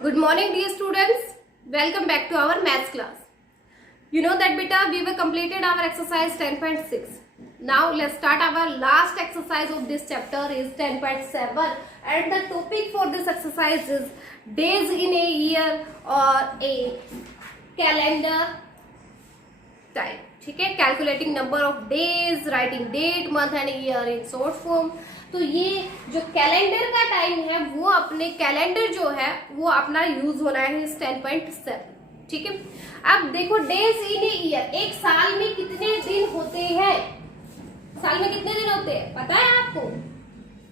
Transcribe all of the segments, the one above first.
Good morning, dear students. Welcome back to our maths class. You know that beta we were completed our exercise 10.6. Now let's start our last exercise of this chapter is 10.7 and the topic for this exercise is days in a year or a calendar type. ठीक है, calculating number of days, writing date, month and year in short form. तो ये जो calendar का time है वो अपने calendar जो है वो अपना यूज होना है इस 10.7. ठीक है, अब देखो डेज इन ए ईयर, एक साल में कितने दिन होते हैं? साल में कितने दिन होते हैं पता है आपको?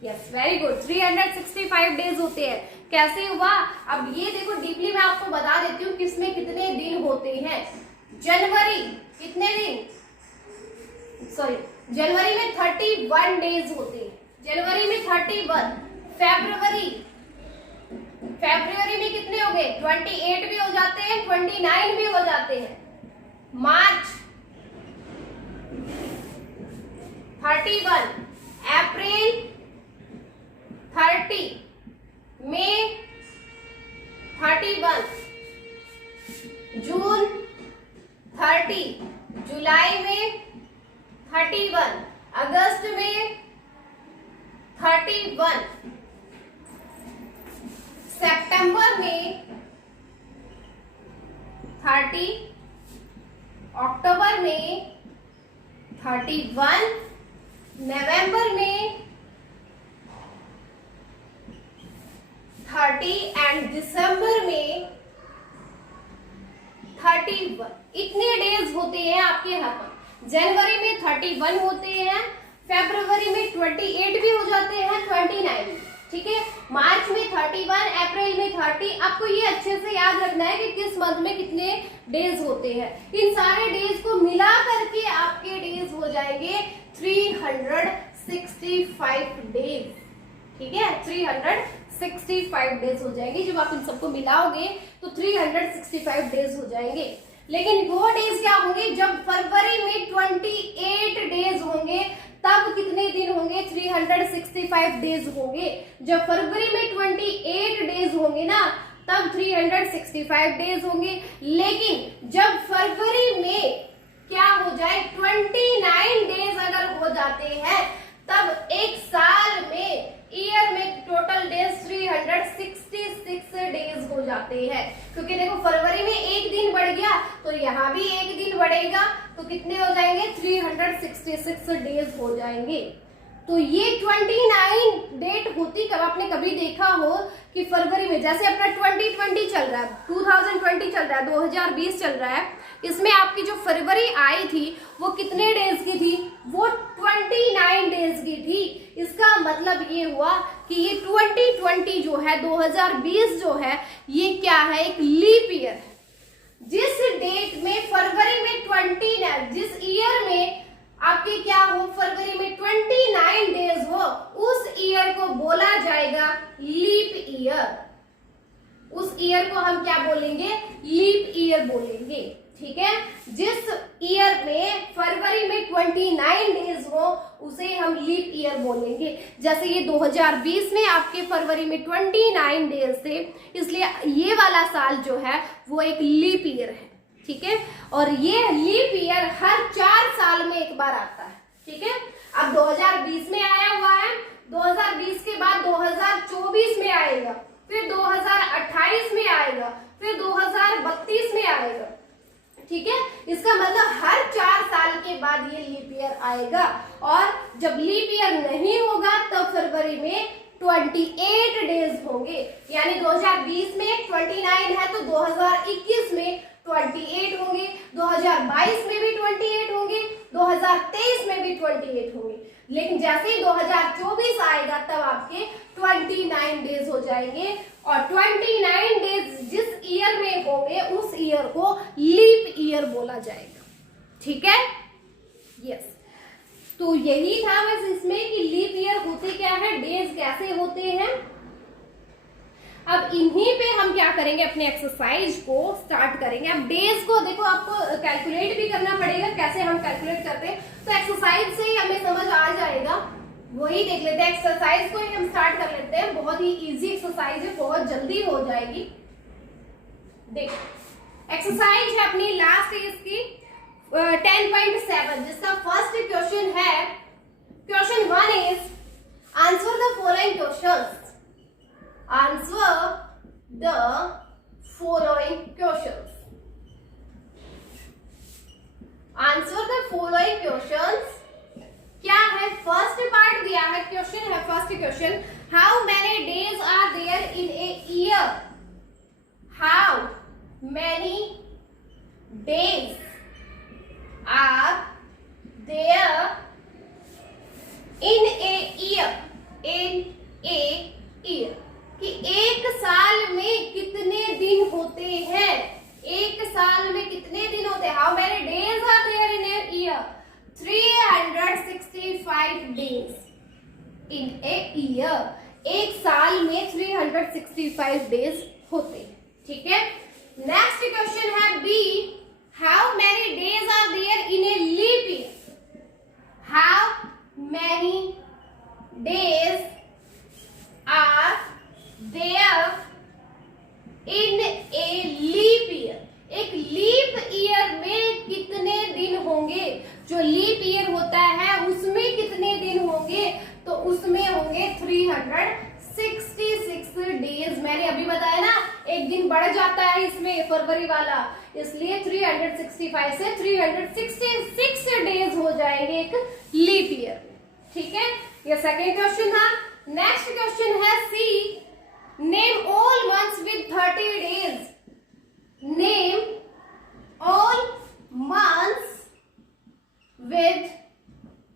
यस, वेरी गुड, 365 डेज होते हैं. कैसे हुआ? अब ये देखो डीपली मैं आपको बता देती हूँ किसमें कितने दिन होते हैं. जनवरी कितने दिन? सॉरी, जनवरी में 31 डेज होते हैं. जनवरी में 31. फरवरी में कितने हो गए? 28 भी हो जाते हैं, 29 भी हो जाते हैं. मार्च 31, अप्रैल 30, मई 31, जून 30, जुलाई में 31, अगस्त में 31, सितंबर में 30, अक्टूबर में 31, नवंबर में 30 एंड दिसंबर में 31. इतने डेज होते हैं आपके यहाँ पर. जनवरी में 31 होते हैं, फरवरी में 28 भी हो जाते हैं, 29. ठीक है, मार्च में 31, अप्रैल में 30. आपको ये अच्छे से याद रखना है कि किस मंथ में कितने डेज होते हैं. इन सारे डेज को मिला करके आपके डेज हो जाएंगे 365 डेज. ठीक है, 365 डेज हो जाएंगे. जब आप इन सबको मिलाओगे तो 365 डेज हो जाएंगे. लेकिन वो डेज क्या होंगे? जब फरवरी में 28 डेज होंगे तब कितने दिन होंगे? 365 डेज होंगे. जब फरवरी में 28 डेज होंगे ना तब 365 डेज होंगे. लेकिन जब फरवरी में क्या हो जाए 29 डेज अगर हो जाते हैं तब एक साल में ईयर में टोटल डेज 366 डेज हो जाते हैं. क्योंकि देखो फरवरी में एक दिन बढ़ गया तो यहाँ भी एक दिन बढ़ेगा तो कितने हो जाएंगे? 366 डेज हो जाएंगे. तो ये 29 डेट होती कब? आपने कभी देखा हो कि फरवरी में जैसे अपना 2020 चल रहा है, 2020 चल रहा है, 2020 चल रहा है, इसमें आपकी जो फरवरी आई थी वो कितने डेज की थी? वो 29 डेज की थी. इसका मतलब ये हुआ कि ये 2020 जो है, 2020 जो है, ये क्या है? एक लीप ईयर है. जिस डेट में फरवरी में 29, जिस ईयर में आपके क्या हो, फरवरी में 29 डेज हो, उस ईयर को बोला जाएगा लीप ईयर. उस ईयर को हम क्या बोलेंगे? लीप ईयर बोलेंगे. ठीक है, जिस ईयर में फरवरी में 29 डेज हो उसे हम लीप ईयर बोलेंगे. जैसे ये 2020 में आपके फरवरी में 29 डेज थे, इसलिए ये वाला साल जो है वो एक लीप ईयर है. ठीक है, और ये लीप ईयर हर 4 साल में एक बार आता है. ठीक है, अब 2020 में आया हुआ है, 2020 के बाद 2024 में आएगा, फिर 2028 में आएगा, फिर 2032 में आएगा. ठीक है, इसका मतलब हर 4 साल के बाद ये लीप ईयर आएगा. और जब लीप ईयर नहीं होगा तब फरवरी में 28 डेज होंगे. यानी 2020 में 29 है तो 2021 में 28 होंगे, 2022 में भी 28 होंगे, 2023 में भी 28 होंगे. लेकिन जैसे ही 2024 आएगा तब आपके 29 डेज हो जाएंगे. और 29 डेज जिस ईयर में होंगे उस ईयर को लीप ईयर बोला जाएगा. ठीक है, यस. तो यही था बस इसमें कि लीप ईयर होते क्या है, डेज कैसे होते हैं. अब इन्हीं पे हम क्या करेंगे, अपने एक्सरसाइज को स्टार्ट करेंगे. अब डेज को देखो आपको कैलकुलेट भी करना पड़ेगा. कैसे हम कैलकुलेट करते हैं तो एक्सरसाइज से ही हमें समझ आ जाएगा. वही देख लेते हैं, एक्सरसाइज को ही हम स्टार्ट कर लेते हैं. बहुत ही इजी एक्सरसाइज है, बहुत जल्दी हो जाएगी. देखो एक्सरसाइज है अपनी लास्ट इसकी 10.7 जिसका फर्स्ट क्वेश्चन है, question 1 is answer the following questions, answer the following questions, answer the following questions. क्या है, फर्स्ट पार्ट दिया है, क्वेश्चन है first question, how many days are there in a year, how many days are there in a year, in a year, कि एक साल में कितने दिन होते हैं, एक साल में कितने दिन होते हैं, how many days are there in a year, 365 days in a year, एक साल में 365 डेज होते हैं, ठीक है। नेक्स्ट क्वेश्चन है B, how many days are there in a leap year, how many days are there in a leap year, एक leap year में कितने दिन होंगे, जो लीप ईयर होता है उसमें कितने दिन होंगे, तो उसमें होंगे 366 डेज। मैंने अभी बताया ना एक दिन बढ़ जाता है इसमें फरवरी वाला, इसलिए 365 से 366 डेज हो जाएंगे एक लीप ईयर, ठीक है। ये सेकेंड क्वेश्चन था। नेक्स्ट क्वेश्चन है C, name all months with 30 days, name all months with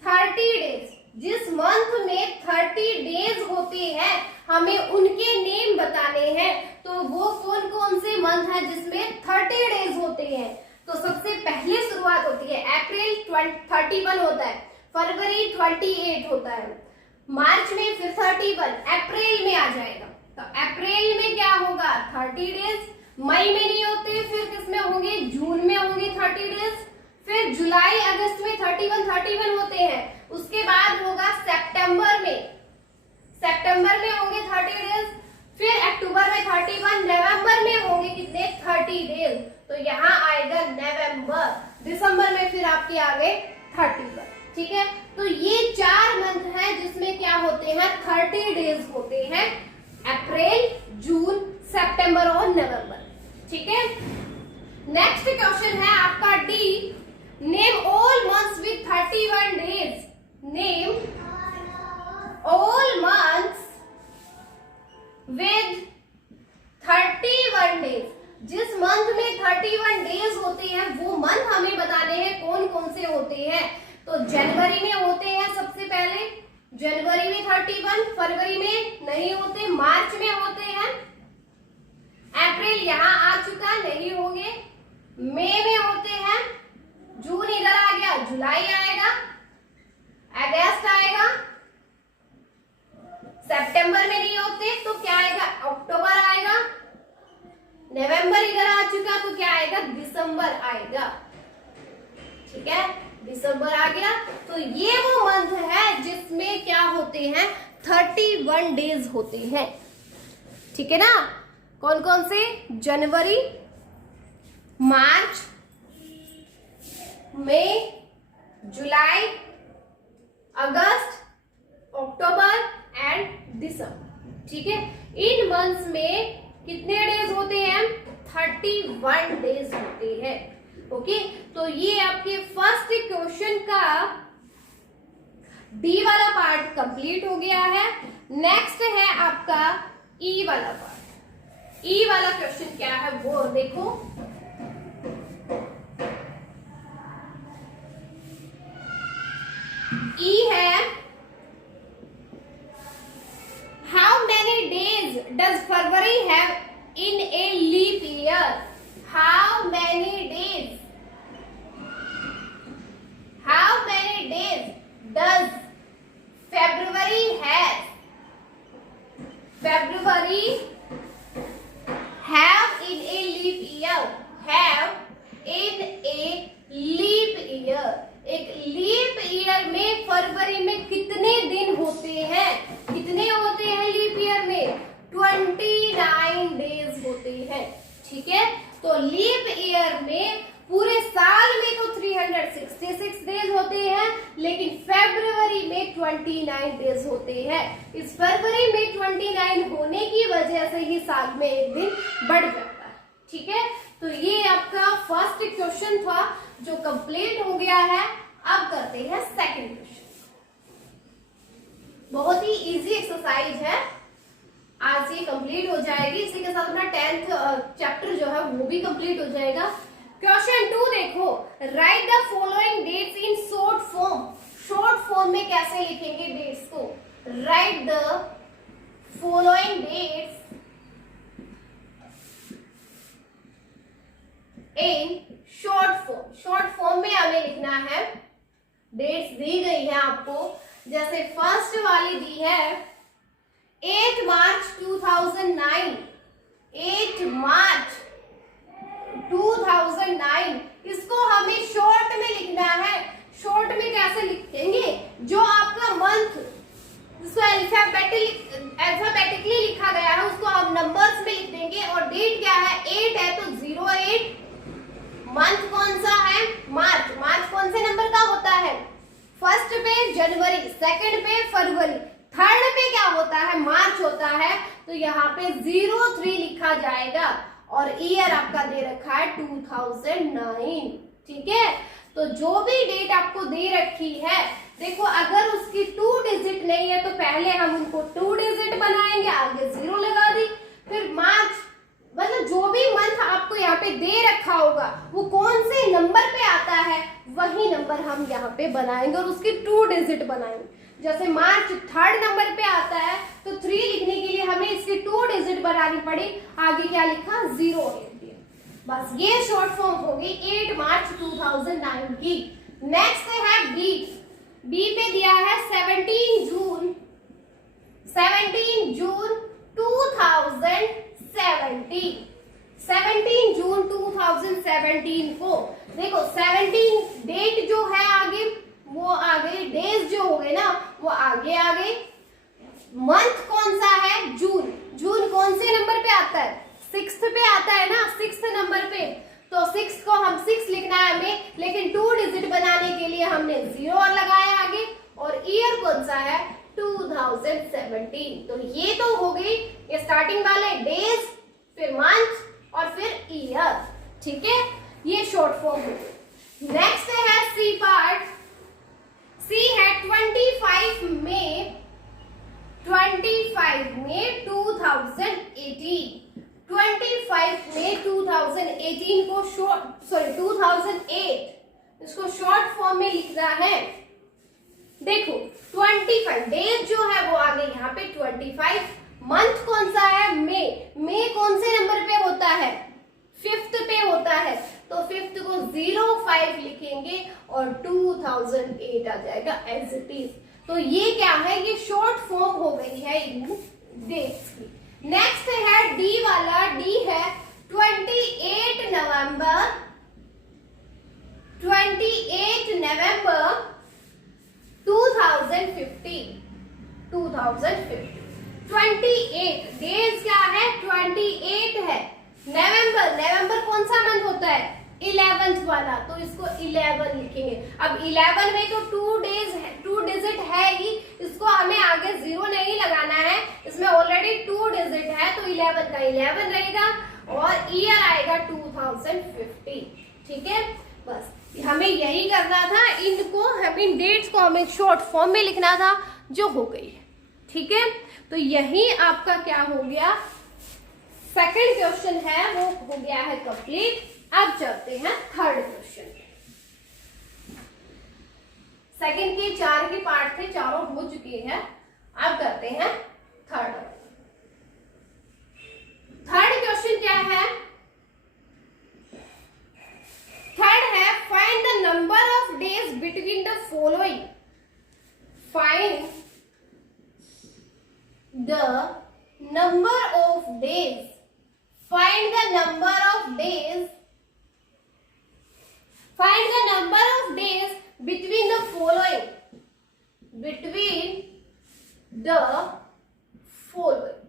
30 days, जिस मंथ में 30 डेज होते हैं हमें उनके नेम बताने हैं, तो वो कौन कौन से मंथ है जिसमें 30 डेज होते हैं। तो सबसे पहले शुरुआत होती है अप्रैल 31 होता है, फरवरी 28 होता है, मार्च में फिर 31, अप्रैल में आ जाएगा, तो अप्रैल में क्या होगा 30 डेज, मई में नहीं होते, फिर किसमें होंगे, जून में होंगे 30 डेज, फिर जुलाई अगस्त में 31 होते हैं, उसके बाद होगा सितंबर में होंगे 30 डेज, फिर अक्टूबर में 31, नवंबर में होंगे कितने 30 डेज, तो यहाँ आएगा नवंबर, दिसंबर में फिर आपके आ गए 31, ठीक है। तो ये 4 मंथ है जिसमें क्या होते हैं 30 डेज होते हैं, अप्रैल, जून, सितंबर और नवंबर, ठीक है। नेक्स्ट क्वेश्चन है आपका D, name all months with 31 days, name all months with 31 days, जिस मंथ में 31 डेज होते हैं वो मंथ हमें बताने हैं कौन कौन से होते हैं। तो जनवरी में होते हैं सबसे पहले, जनवरी में 31, फरवरी में नहीं होते, मार्च में होते हैं, अप्रैल यहाँ आ चुका नहीं होंगे, मई में होते हैं, जून इधर आ गया, जुलाई आएगा, अगस्त आएगा, सितंबर में नहीं होते तो क्या आएगा अक्टूबर आएगा, नवंबर इधर आ चुका तो क्या आएगा दिसंबर आएगा, ठीक है, दिसंबर आ गया। तो ये वो मंथ है जिसमें क्या होते हैं 31 डेज होते हैं, ठीक है ना। कौन कौन से, जनवरी, मार्च, मई, जुलाई, अगस्त, अक्टूबर एंड दिसंबर, ठीक है। इन मंथ्स में कितने डेज होते हैं 31 डेज होते हैं, ओके। तो ये आपके फर्स्ट क्वेश्चन का डी वाला पार्ट कंप्लीट हो गया है। नेक्स्ट है आपका ई वाला पार्ट। ई वाला क्वेश्चन क्या है वो देखो, ई है how many days does February have in a leap year, how many days, how many days does February have, February have in a leap year, have in a leap year. एक leap year में फरवरी में कितने दिन होते हैं, कितने होते हैं लीप ईयर में 29 डेज होते हैं, ठीक है। लीप ईयर में पूरे साल में तो 366 डेज होते हैं, लेकिन फरवरी में 29 डेज होते हैं। इस फरवरी में 29 होने की वजह से ही साल में एक दिन बढ़ जाता है। ठीक है, तो ये आपका फर्स्ट क्वेश्चन था जो कंप्लीट हो गया है। अब करते हैं सेकंड क्वेश्चन। बहुत ही इजी एक्सरसाइज है, आज ये कंप्लीट हो जाएगी। इसी के साथ अपना 10th चैप्टर जो है वो भी कंप्लीट हो जाएगा। क्वेश्चन 2 देखो, write the following dates in short form. Short form में कैसे लिखेंगे डेट्स को? Write the following dates in short form. Short form में हमें लिखना है, डेट्स दी गई है आपको। जैसे फर्स्ट वाली दी है 8 मार्च 2009, 8 मार्च 2009। इसको हमें शॉर्ट में लिखना है। शॉर्ट में कैसे लिखेंगे? जो आपका मंथ जिसको अल्फाबेटिकली लिखा गया है उसको हम नंबर्स में लिख देंगे। और डेट क्या है? 8 है तो 08। मंथ कौन सा है? मार्च। मार्च कौन से नंबर का होता है? फर्स्ट पे जनवरी, सेकंड पे फरवरी, थर्ड पे क्या होता है? मार्च होता है। तो यहाँ पे 03 लिखा जाएगा और ईयर आपका दे रखा है 2009। ठीक है, तो जो भी डेट आपको दे रखी है, देखो अगर उसकी 2 डिजिट नहीं है तो पहले हम उनको 2 डिजिट बनाएंगे, आगे 0 लगा दी। फिर मार्च, मतलब जो भी मंथ आपको यहाँ पे दे रखा होगा वो कौन से नंबर पे आता है वही नंबर हम यहाँ पे बनाएंगे और उसकी 2 डिजिट बनाएंगे। जैसे मार्च 3rd नंबर पे आता है तो 3 लिखने के लिए हमें इसकी 2 डिजिट बनानी पड़ी। आगे क्या लिखा? 0 लिख दिया। बस ये शॉर्ट फॉर्म होगी 8 मार्च 2009 की। नेक्स्ट है बी। बी पे दिया है 17 जून 2017। 17 जून 2017 को देखो 17 डेट जो है आगे वो आगे, डेज जो हो गए ना वो आगे आ गए। मंथ कौन सा है? जून। जून कौन से नंबर पे आता है? 6th पे आता है ना, 6th नंबर पे। तो 6 को हम 6 लिखना है हमें, लेकिन 2 डिजिट बनाने के लिए हमने 0 और लगाया आगे। और ईयर कौन सा है? 2017। तो ये तो हो गई ये स्टार्टिंग वाले डेज, फिर मंथ और फिर ईयर। ठीक है, ये शॉर्ट फॉर्म हो गई। नेक्स्ट है सी पार्ट। सी है 25 मई 2018। 25 मई 2018 को 2008 इसको शॉर्ट फॉर्म में लिखना है। देखो 25 डेज जो है वो आ गए यहाँ पे 25। मंथ कौन सा है? मई। मई कौन से नंबर पे होता है? 5th पे होता है। तो 5th को 05 लिखेंगे और 2008 आ जाएगा एज इट इज। तो ये क्या है? ये शॉर्ट फॉर्म हो गई है इन डेट्स की। नेक्स्ट है डी वाला। डी है 28 नवंबर 2015। 28 डेज क्या है? 28 है। नवंबर, नवंबर कौन सा मंथ होता है? 11th वाला, तो इसको 11 लिखेंगे। अब 11 में तो 2 डेज है, 2 डिजिट है ही, इसको हमें आगे 0 नहीं लगाना है, इसमें ऑलरेडी 2 डिजिट है तो 11 का 11 रहेगा और ईयर आएगा 2015। ठीक है, बस हमें यही करना था। इनको इन डेट्स को हमें शॉर्ट फॉर्म में लिखना था, जो हो गई है। ठीक है, तो यही आपका क्या हो गया? सेकंड क्वेश्चन है वो हो गया है कंप्लीट। अब चलते हैं थर्ड क्वेश्चन। सेकंड के 4 के पार्ट थे, चारों हो चुके हैं। अब करते हैं थर्ड। थर्ड क्वेश्चन क्या है? थर्ड है find the number of days between the following. Find the number of days. Find the number of days. Find the number of days between the following. Between the following.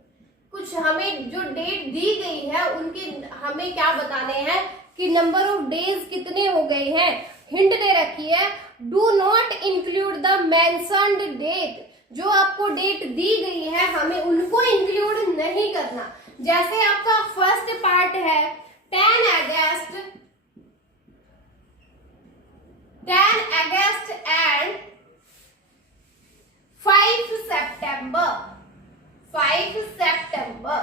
कुछ हमें जो date दी गई है उनकी हमें क्या बताने हैं कि नंबर ऑफ डेज कितने हो गए हैं। हिंट दे रखी है, do not include the mentioned date. जो आपको डेट दी गई है हमें उनको इंक्लूड नहीं करना। जैसे आपका फर्स्ट पार्ट है 10 अगस्त एंड 5 सितंबर,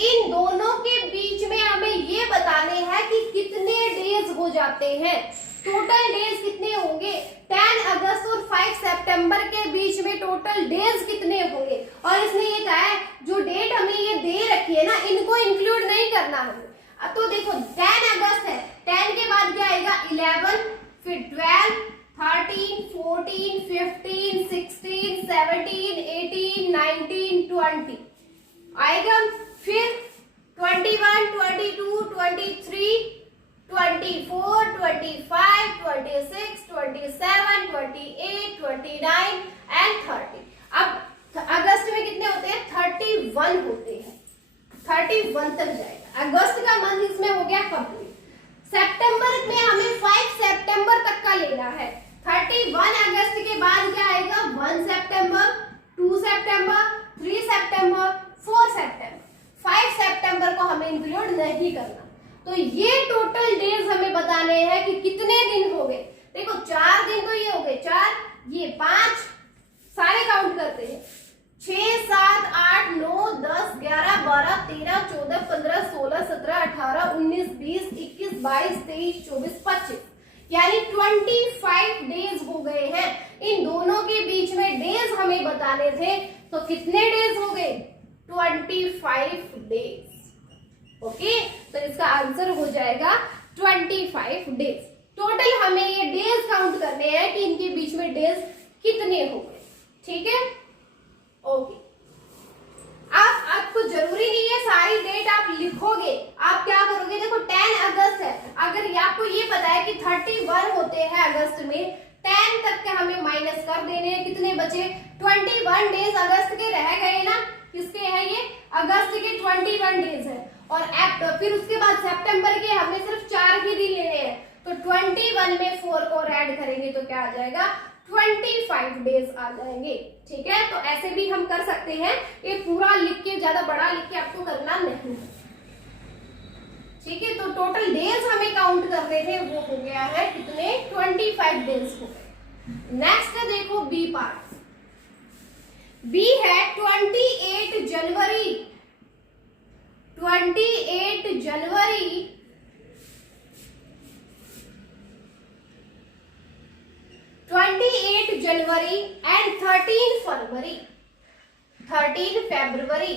इन दोनों के बीच में हमें ये बताने हैं कि कितने डेज हो जाते हैं, टोटल डेज कितने होंगे। 10 अगस्त और 5 सितंबर के बीच में टोटल डेज कितने होंगे। और इसने ये कहा है जो डेट हमें ये दे रखी है ना इनको इंक्लूड नहीं करना हमें। अब तो देखो 10 अगस्त है, 10 के बाद क्या आएगा 11, फिर 12, 13, 14, 15, 16, 17, 18, 19, 20 आएगा। फिर 21, 22, 23, 24, 25, 26, 27, 28, 29 एंड 30। अब अगस्त में कितने होते हैं 31 होते हैं, 31 तक जाएगा। अगस्त का मंथ इसमें हो गया कंप्लीट। सितंबर में हमें 5 सितंबर तक का लेना है। 31 अगस्त के बाद क्या आएगा 1 सितंबर, 2 सितंबर, 3 सितंबर, 4 सितंबर, 5 सितंबर को हमें इंक्लूड नहीं करना। तो ये टोटल डेज हमें बताने हैं कि कितने दिन हो गए। देखो 4 दिन तो ये हो गए, 4 ये 5 सारे काउंट करते हैं, 6, 7, 8, 9, 10, 11, 12, 13, 14, 15, 16, 17, 18, 19, 20, 21, 22, 23, 24, 25 यानी 25 डेज हो गए हैं। इन दोनों के बीच में डेज हमें बताने थे, तो कितने डेज हो गए 25 डेज। ओके, तो इसका आंसर हो जाएगा 25 डेज। टोटल हमें ये डेज काउंट करने हैं कि इनके बीच में डेज कितने हो गए। ठीक है, ओके। आपको जरूरी नहीं है सारी डेट आप लिखोगे, आप क्या करोगे, देखो 10 अगस्त है, अगर आपको ये पता है कि 31 होते हैं अगस्त में, 10 तक के हमें माइनस कर देने हैं, कितने बचे 21 डेज अगस्त के रह गए ना, किसके हैं ये अगस्त के 21 डेज है। और फिर उसके बाद सितंबर के हमें सिर्फ 4 ही दिन लेने हैं, तो 21 में 4 को ऐड करेंगे तो क्या आ जाएगा 25 डेज आ जाएंगे। ठीक है, तो ऐसे भी हम कर सकते हैं, ये पूरा लिख के ज्यादा बड़ा लिख के आपको करना नहीं है। ठीक है, तो टोटल डेज हमें काउंट करने थे वो हो गया है कितने 25 डेज हो गए। नेक्स्ट देखो बी पार्ट। बी है 28 जनवरी 28 जनवरी एंड 13 फरवरी 13 फरवरी।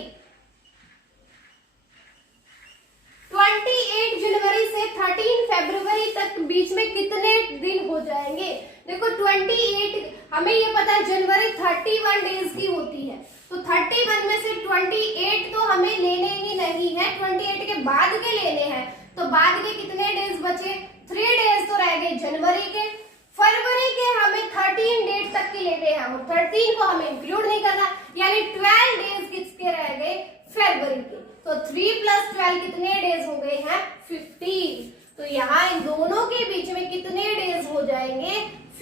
28 जनवरी से 13 फरवरी तक बीच में कितने दिन हो जाएंगे। देखो 28 हमें ये पता है जनवरी 31 डेज की होती है, तो 31 में से 28 तो हमें लेने ही नहीं है, 28 के बाद के लेने हैं, तो बाद के कितने डेज बचे 3 डेज तो रह गए जनवरी के। फरवरी के हमें 13 डेट तक के लेने हैं और 13 को हमें इंक्लूड नहीं करना, यानी 12 डेज किसके रह गए फरवरी के। तो 3 + 12 कितने डेज हो गए हैं 15। तो यहाँ इन दोनों के बीच में कितने डेज हो जाएंगे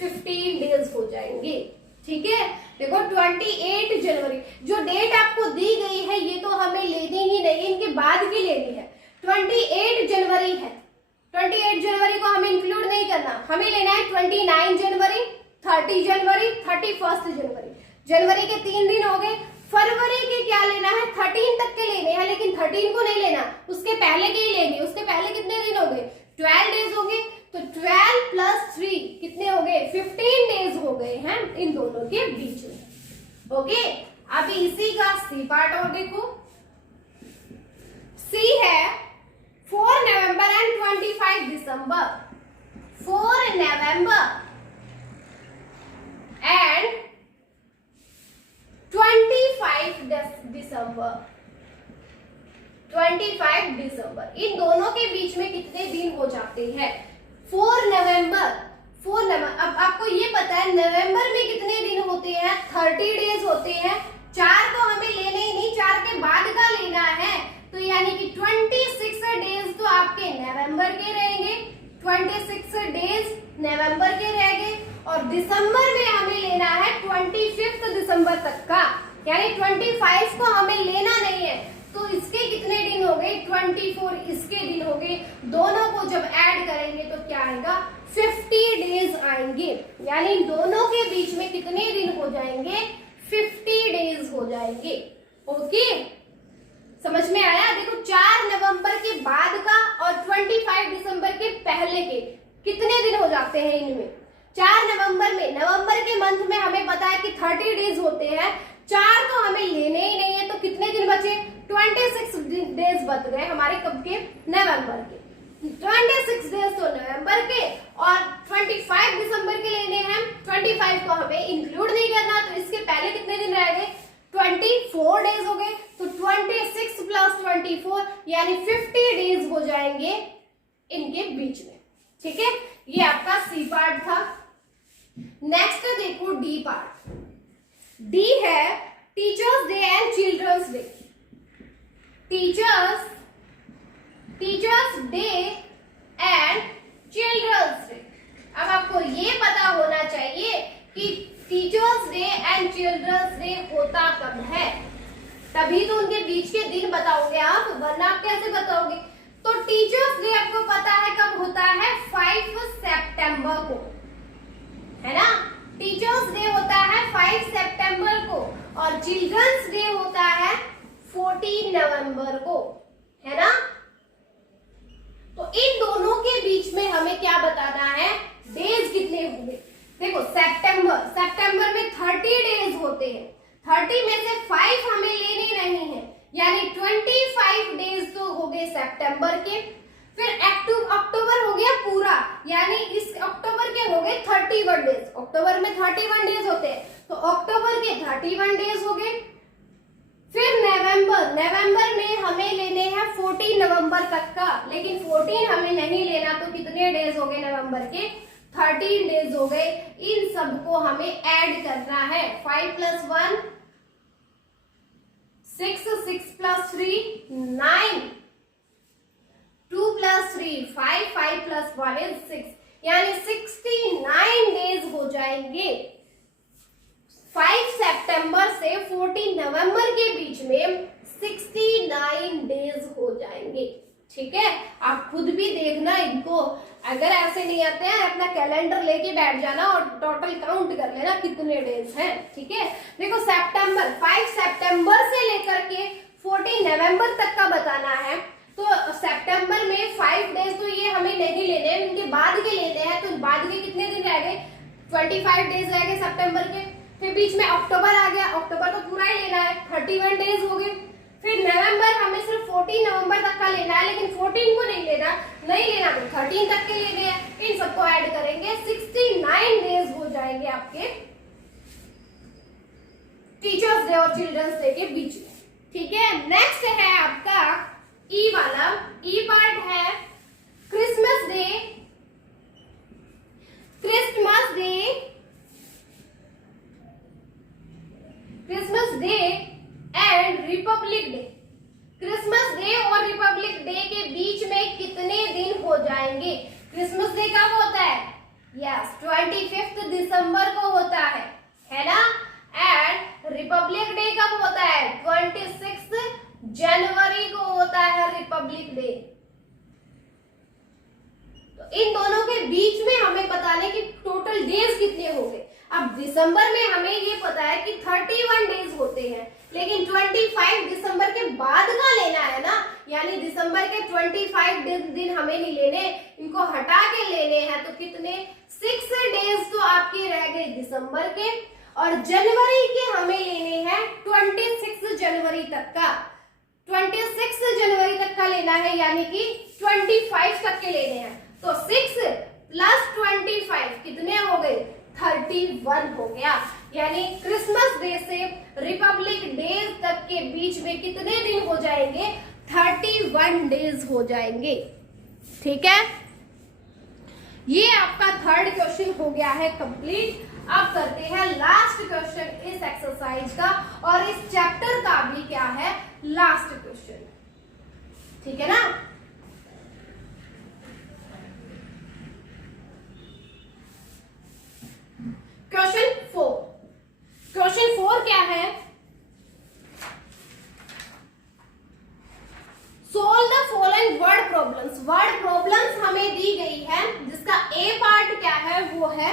15 डेज हो जाएंगे। ठीक है, देखो 28 जनवरी जो डेट आपको दी गई है ये तो हमें लेनी ही नहीं, इनके बाद की लेनी है। 28 जनवरी है, 28 जनवरी को हमें इंक्लूड नहीं करना, हमें लेना है 29 जनवरी, 30 जनवरी, 31 जनवरी। जनवरी के 3 दिन हो गए। फरवरी के क्या लेना है 13 तक के लेने हैं, लेकिन 13 को नहीं लेना, उसके पहले के ही लेंगे। उसके पहले कितने दिन हो गए 12 डेज हो गए, तो 12 + 3 कितने हो गए 15 डेज हो गए हैं इन दोनों के बीच में। ओके, अभी इसी का सी पार्ट और देखो। सी है 4 नवंबर एंड 25 दिसंबर। 4 नवंबर एंड 25 दिसंबर। 25 दिसंबर इन दोनों के बीच में कितने दिन हो जाते हैं 4 नवंबर। अब आपको ये पता है नवंबर में कितने दिन होते हैं 30 डेज होते हैं। 4 तो हमें लेने ही नहीं, 4 के बाद का लेना तो यानी कि 26 डेज तो आपके नवंबर के रहेंगे, 26 डेज नवंबर के रहेंगे। और दिसंबर में हमें लेना है 25 दिसंबर तक का, यानी 25 को हमें लेना नहीं है। तो इसके कितने दिन हो गए, 24 इसके दिन हो गए। दोनों को जब ऐड करेंगे तो क्या आएगा, 50 डेज आएंगे। यानी दोनों के बीच में कितने दिन हो जाएंगे, 50 डेज हो जाएंगे। ओके, समझ में आया। देखो 4 नवंबर के बाद का और 25 दिसंबर के पहले के कितने दिन हो जाते हैं इनमें। 4 नवंबर में, नवंबर के मंथ में हमें पता है कि 30 डेज होते हैं, 4 तो हमें लेने ही नहीं है। तो कितने दिन बचे, 26 डेज बच गए हमारे कब के, नवंबर के। 26 डेज तो नवंबर के और 25 दिसंबर के लेने हैं। 25 को हमें इंक्लूड नहीं करना, तो इसके पहले कितने दिन रह गए, 24 डेज हो गए। तो 26 प्लस 24 यानी 50 डेज हो जाएंगे इनके बीच में। ठीक है, ये आपका सी पार्ट था। नेक्स्ट देखो डी पार्ट। डी है teachers day and children's day. Teachers day and children's day. अब आपको ये पता होना चाहिए कि teachers day and children's day होता कब है, तभी तो उनके बीच के दिन बताओगे आप, वरना आप कैसे बताओगे। तो टीचर्स डे आपको पता है कब होता है, 5 सितंबर को, है ना। टीचर्स डे होता है 5 सितंबर को और चिल्ड्रंस डे होता है 14 नवंबर को, है ना। तो इन दोनों के बीच में हमें क्या बताना है, डेज कितने होंगे। देखो सितंबर में 30 डेज होते हैं, 30 में से 5 हमें लेने नहीं है, यानी 25 डेज तो हो गए सितंबर के। फिर अक्टूबर हो गया पूरा, यानी इस अक्टूबर के हो गए 31 डेज। अक्टूबर में 31 डेज होते हैं, तो अक्टूबर के 31 डेज हो गए। फिर नवंबर में हमें लेने हैं 14 नवंबर तक का, लेकिन 14 हमें नहीं लेना, तो कितने डेज हो गए नवंबर के, 13 डेज हो गए। इन सबको हमें ऐड करना है, 5 + 1 6, 6 + 3 9, 2 + 3 5, 5 + 1 is 6, यानी 69 डेज हो जाएंगे। 5 सितंबर से 14 नवंबर के बीच में 69 डेज हो जाएंगे। ठीक है, आप खुद भी देखना इनको, अगर ऐसे नहीं आते हैं अपना कैलेंडर लेके बैठ जाना और टोटल काउंट कर लेना कितने डेज हैं। ठीक है, देखो 5 सितंबर से लेकर के 14 नवंबर तक का बताना है। तो सितंबर में 5 डेज तो ये हमें नहीं लेने हैं, इनके बाद के लेने हैं। तो बाद के कितने दिन रह गए, 25 डेज रह गए सितंबर के। फिर बीच में अक्टूबर आ गया, अक्टूबर तो पूरा ही लेना है, 31 डेज हो गए। फिर नवंबर हमें सिर्फ 14 नवंबर तक का लेना है, लेकिन 14 को नहीं लेना तो 13 तक के लेने हैं। इन सबको ऐड करेंगे, 69 डेज हो जाएंगे आपके टीचर्स डे और चिल्ड्रंस डे के बीच में। ठीक है, नेक्स्ट है आपका ई वाला। ई पार्ट है Christmas day and Republic day. Christmas day और रिपब्लिक डे के बीच में कितने दिन हो जाएंगे। क्रिसमस डे कब होता है, यस 25 दिसंबर को होता है ना। एंड रिपब्लिक डे कब होता है, 26 जनवरी को होता है रिपब्लिक डे। तो इन दोनों के बीच में हमें बताने की टोटल डेज कितने हो गए। अब दिसंबर में हमें ये पता है कि 31 डेज होते हैं, लेकिन 25 दिसंबर के बाद का लेना है ना, यानी दिसंबर के 25 दिन हमें नहीं लेने, इनको हटा के लेने हैं। तो कितने, 6 डेज तो आपके रह गए दिसंबर के, और जनवरी के हमें लेने हैं 26 जनवरी तक का। 26 जनवरी तक का लेना है, यानी कि 25 तक के लेने हैं। तो 6 + 25 कितने हो गए, 31 हो गया। यानी क्रिसमस डे से रिपब्लिक डे तक के बीच में कितने दिन हो जाएंगे, 31 डेज हो जाएंगे। ठीक है, ये आपका थर्ड क्वेश्चन हो गया है कंप्लीट। अब करते हैं लास्ट क्वेश्चन इस एक्सरसाइज का, और इस चैप्टर का भी क्या है, लास्ट क्वेश्चन। ठीक है ना। क्वेश्चन 4 क्या है? Solve the following word problems. Word problems हमें दी गई है, जिसका ए पार्ट क्या है वो है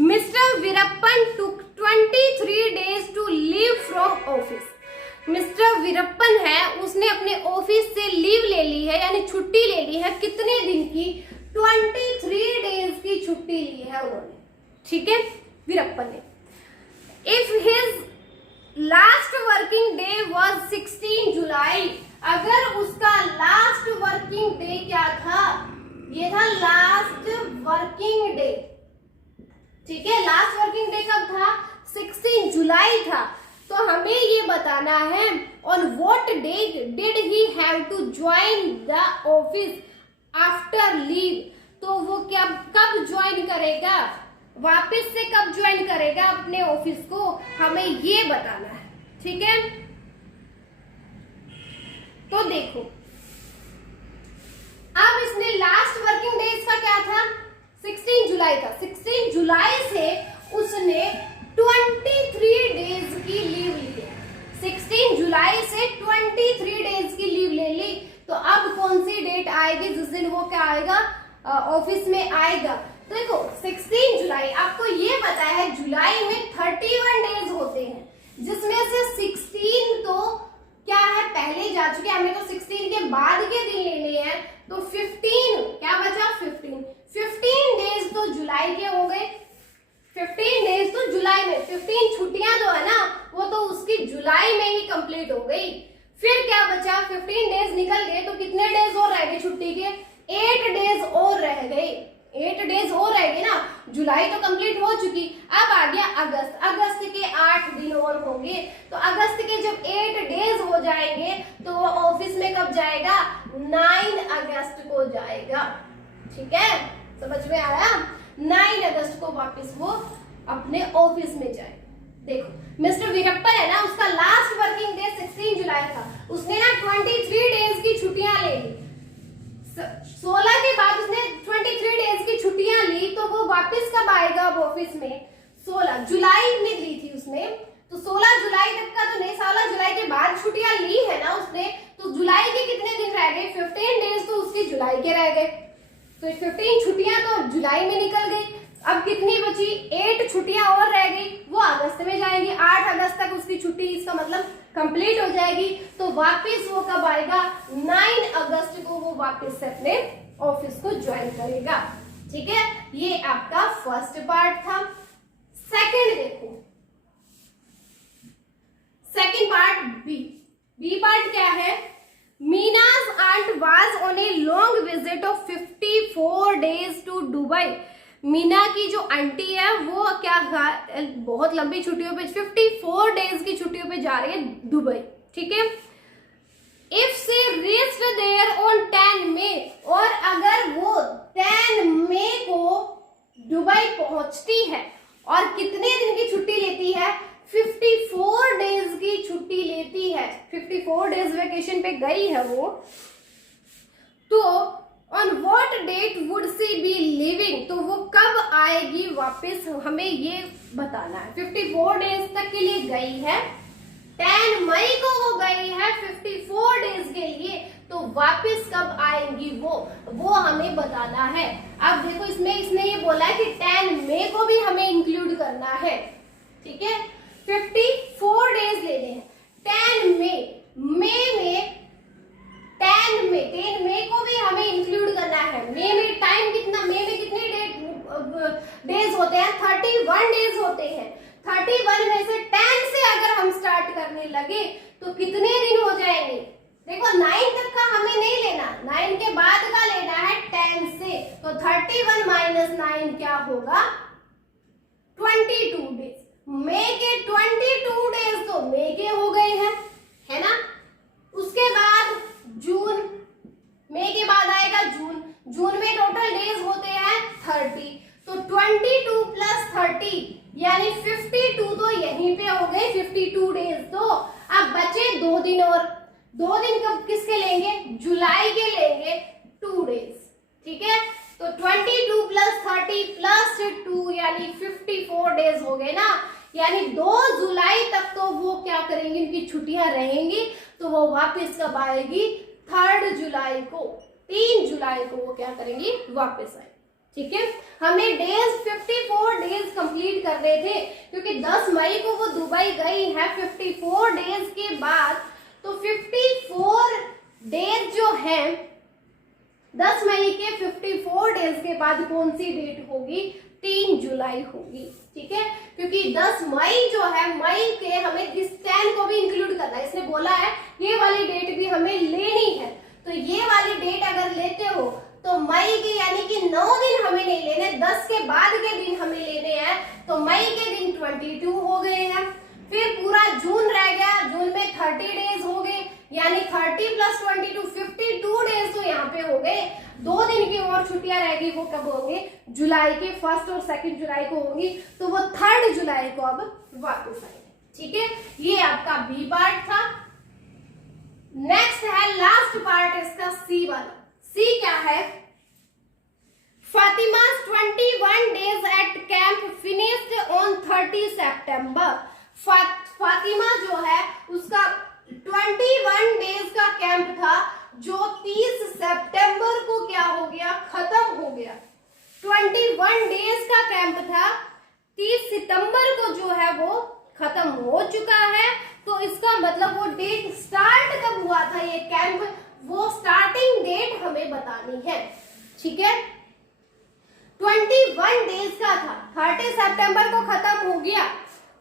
mister Veerappan took 23 days to leave from office. Mister Veerappan है, उसने अपने ऑफिस से लीव ले ली है, यानी छुट्टी ले ली है। कितने दिन की? 23 days की छुट्टी ली है उन्होंने, ठीक है, वीरप्पन ने। If his last working day was 16 जुलाई, अगर उसका लास्ट वर्किंग डे क्या था? ये था लास्ट वर्किंग डे, ठीक है। लास्ट वर्किंग डे कब था? 16 जुलाई था। तो हमें ये बताना है on what date did he have to join the office after leave. तो वो क्या कब ज्वाइन करेगा, वापस से कब ज्वाइन करेगा अपने ऑफिस को, हमें ये बताना है, ठीक है। तो देखो, अब इसने लास्ट वर्किंग डे इसका क्या था? 16 जुलाई था। 16 जुलाई से उसने 23 डेज की लीव ली है। 16 जुलाई से 23 डेज की लीव ले ली। तो अब कौन सी डेट आएगी जिस दिन वो क्या आएगा, ऑफिस में आएगा? तो देखो 16 जुलाई, आपको ये पता है जुलाई में 31 डेज होते हैं, जिसमें से 16 तो क्या है पहले जा चुके, हमें तो 16 के बाद के दिन लेने हैं। तो 15 क्या बचा? 15 डेज तो जुलाई के हो गए। 15 डेज तो जुलाई में, 15 छुट्टियां जो है ना वो तो उसकी जुलाई में ही कंप्लीट हो गई। फिर क्या बचा? 15 डेज निकल गए, तो कितने डेज और रह गए छुट्टी के? 8 डेज और रह गए। 8 डेज और रह गए ना, जुलाई तो कंप्लीट हो चुकी। अब आ गया अगस्त। अगस्त के 8 दिन और होंगे। तो अगस्त के जब 8 डेज हो जाएंगे तो वो ऑफिस में कब जाएगा? 9 अगस्त को जाएगा, ठीक है, समझ में आया? 9 अगस्त को वापस वो अपने ऑफिस में जाएगा। देखो मिस्टर वीरप्पन है ना, उसका लास्ट वर्किंग डे 16 जुलाई था। उसने ना 23 डेज की छुट्टियां ले ली। 16 के बाद उसने 23 डेज की छुट्टियां ली, तो वो वापस कब आएगा अब ऑफिस में? 16 जुलाई में ली थी उसने, तो 16 जुलाई तक का तो नहीं, 16 जुलाई के बाद छुट्टियां ली है ना उसने। तो जुलाई के कितने दिन रह गए? 15 डेज तो उसकी जुलाई के रह गए। तो 15 छुट्टियां तो जुलाई में निकल गई। अब कितनी बची? 8 छुट्टियां और रह गई, वो अगस्त में जाएंगी। 8 अगस्त तक उसकी छुट्टी, इसका मतलब कंप्लीट हो जाएगी। तो वापस वो कब आएगा? 9 अगस्त को वो वापस से अपने ऑफिस को ज्वाइन करेगा, ठीक है। ये आपका फर्स्ट पार्ट था। सेकंड देखो, सेकंड पार्ट बी पार्ट क्या है? मीना's aunt was on a long visit of 54 days to Dubai। Meena की जो आंटी है वो क्या बहुत लंबी छुट्टियों पे 54 डेज की छुट्टियों पे जा रही है दुबई, ठीक है। इफ से reached there on 10 मई, और अगर वो 10 मई को दुबई पहुंचती है और कितने दिन की छुट्टी लेती है? 54 डेज की छुट्टी लेती है। 54 डेज वेकेशन पे गई है वो। तो on what date would she be leaving, तो वो कब आएगी वापस, हमें ये बताना है। 54 डेज तक के लिए गई है, 10 मई को वो गई है 54 डेज के लिए, तो वापस कब आएंगी वो हमें बताना है। अब देखो इसमें इसने ये बोला है कि 10 मई को भी हमें इंक्लूड करना है, ठीक है। 54 डेज लेने हैं। 10 मई को भी हमें इंक्लूड करना है। मई में टाइम कितना, मई में कितने डेज होते हैं? 31 डेज होते हैं। 31 में से 10 से अगर हम स्टार्ट करने लगे तो कितने दिन हो जाएंगे? देखो 9 तक का हमें नहीं लेना, 9 के बाद का लेना है 10 से। तो 31 माइनस 9 क्या होगा? 22 डेज। मई के 22 डेज तो मई के हो गए हैं, है ना। उसके बाद जून, मई के बाद आएगा जून। जून में टोटल डेज होते हैं 30, तो 22 प्लस 30 यानी 52 तो यहीं पे हो गए 52 डेज। तो अब बचे 2 दिन और, 2 दिन कब किसके लेंगे, जुलाई के लेंगे 2 डेज, ठीक है। तो 22 + 30 + 2 यानी 54 डेज हो गए ना, यानी 2 जुलाई तक तो वो क्या करेंगी, उनकी छुट्टियां रहेंगी, तो वो वापस कब आएगी, 3 जुलाई को, 3 जुलाई को वो क्या करेंगी, वापस आएगी, ठीक है। हमें डेज 54 डेज कंप्लीट कर रहे थे, क्योंकि 10 मई को वो दुबई गई है 54 डेज के बाद, तो 54 डेज जो है 10 मई के 54 डेज के बाद कौन सी डेट होगी, 3 जुलाई होगी, ठीक है। क्योंकि 10 मई जो है, मई के हमें इस 10 को भी इंक्लूड करना है, इसने बोला है ये वाली डेट भी हमें लेनी है, तो ये वाली डेट अगर लेते हो तो मई के यानी कि 9 दिन हमें नहीं लेने, 10 के बाद के दिन हमें लेने हैं, तो मई के दिन 22 हो गए हैं, फिर पूरा जून रह गया, जून में 30 डेज हो गए, यानी 30 + 22 52 डेज तो यहाँ पे हो गए। 2 दिन की और छुट्टियां रहेगी, वो कब होंगे, जुलाई के 1 और 2 जुलाई को होंगी, तो वो 3 जुलाई को अब वापस आएंगे, ठीक है। ये आपका बी पार्ट था। नेक्स्ट है लास्ट पार्ट इसका, सी वाला। सी क्या है, फातिमा's 21 days at camp finished on 30 सितंबर। फातिमा जो है उसका 21 डेज का कैंप था, जो 30 सितंबर को क्या हो गया, खत्म हो गया। 21 डेज का कैंप था, 30 सितंबर को जो है वो खत्म हो चुका है, तो इसका मतलब वो डेट स्टार्ट कब हुआ था ये कैंप, वो स्टार्टिंग डेट हमें बतानी है, ठीक है। 21 डेज का था, 30 सितंबर को खत्म हो गया,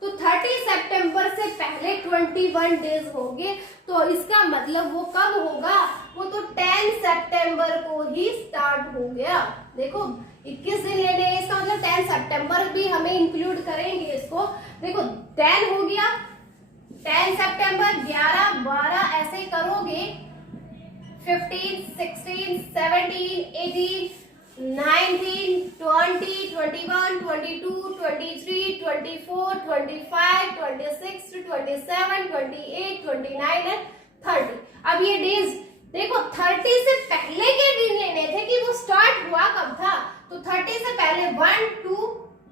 तो 30 सितंबर से पहले 21 डेज होंगे, तो इसका मतलब वो कब होगा, वो तो 10 सितंबर को ही स्टार्ट हो गया। देखो 21 दिन लेने हैं, इसका मतलब 10 सितंबर भी हमें इंक्लूड करेंगे इसको। देखो 10 हो गया, 10 सितंबर, 11, 12 ऐसे करोगे, 15, 16, 17, 18, 19, 20, 21, 22, 23, 24, 25, 26, 27, 28, 29 एंड 30। अब ये डेज देखो 30 से पहले के दिन लेने थे कि वो स्टार्ट हुआ कब था, तो 30 से पहले 1, 2,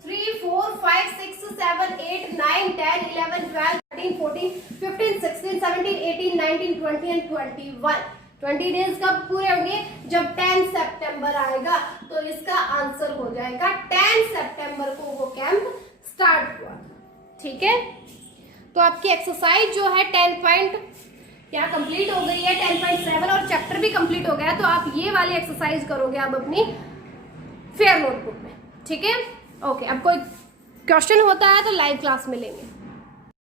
3, 4, 5, 6, 7, 8, 9, 10, 11, 12, 13, 14, 15, 16, 17, 18, 19, 20 एंड 21। 20 डेज कब पूरे होंगे, जब 10 सितंबर आएगा, तो इसका आंसर हो जाएगा 10 सितंबर को वो कैंप स्टार्ट हुआ, ठीक है। तो आपकी एक्सरसाइज जो है 10 पॉइंट क्या कंप्लीट हो गई है, 10.7 और चैप्टर भी कंप्लीट हो गया, तो आप ये वाली एक्सरसाइज करोगे अब अपनी फेयर नोटबुक में, ठीक है। ओके, अब कोई क्वेश्चन होता है तो लाइव क्लास में लेंगे।